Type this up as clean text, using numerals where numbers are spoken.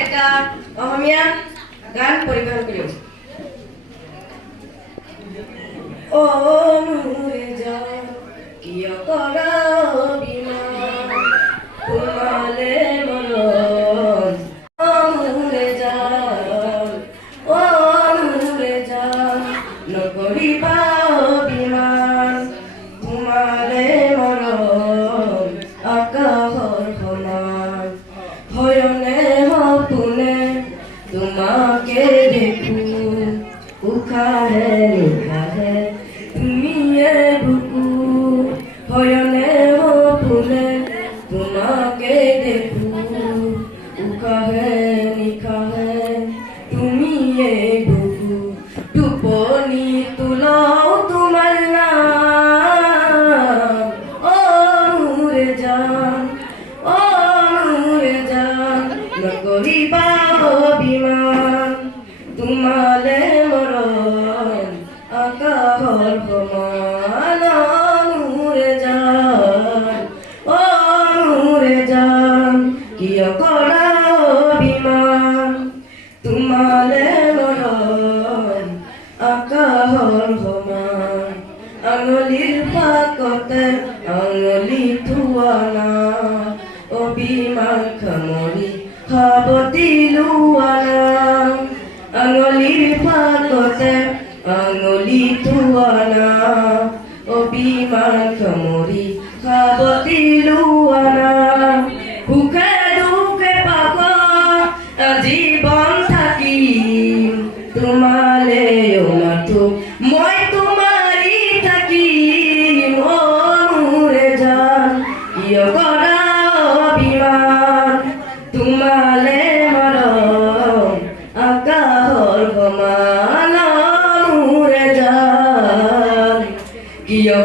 এটা অসমীয়া গান পৰিৱেশন কৰিম। ও মোৰে জান কিয় কৰা অভিমান তোমালে মৰম ও মোৰে জান নকৰিবা অভিমান তোমালে মৰম আকাশৰ সমান ভয়নে সপোনে তোমাকে দেখো উশাহে নিশাহে তুমিয়ে বুকু ভয়নে সপোনে তোমাকে দেখো উশাহে নিশাহে তুমিয়ে বুকু টোপনি তোলাও তোমাৰ নাম ও মোৰে জান নকৰিবা অভিমান তোমালে মৰম আকাশৰ সমান মোৰে জান কিয় কৰা অভিমান তোমালে মৰম আকাশৰ সমান আঙুলিৰ ফাকতে আঙুলি থোৱা না অভিমান খামৰি সাৱটি লোৱা না আঙুলিৰ ফাকতে আঙুলি থোৱা না অভিমান খামৰি সাৱটি লোৱা না সুখে দুখে পাব জীৱন থাকিম তোমালে মাথো মই তোমাৰি থাকিম ও মোৰে জান কিয় কৰা অভিমান তোমালে মৰম আকাশৰ সমান মোৰে জান কিয়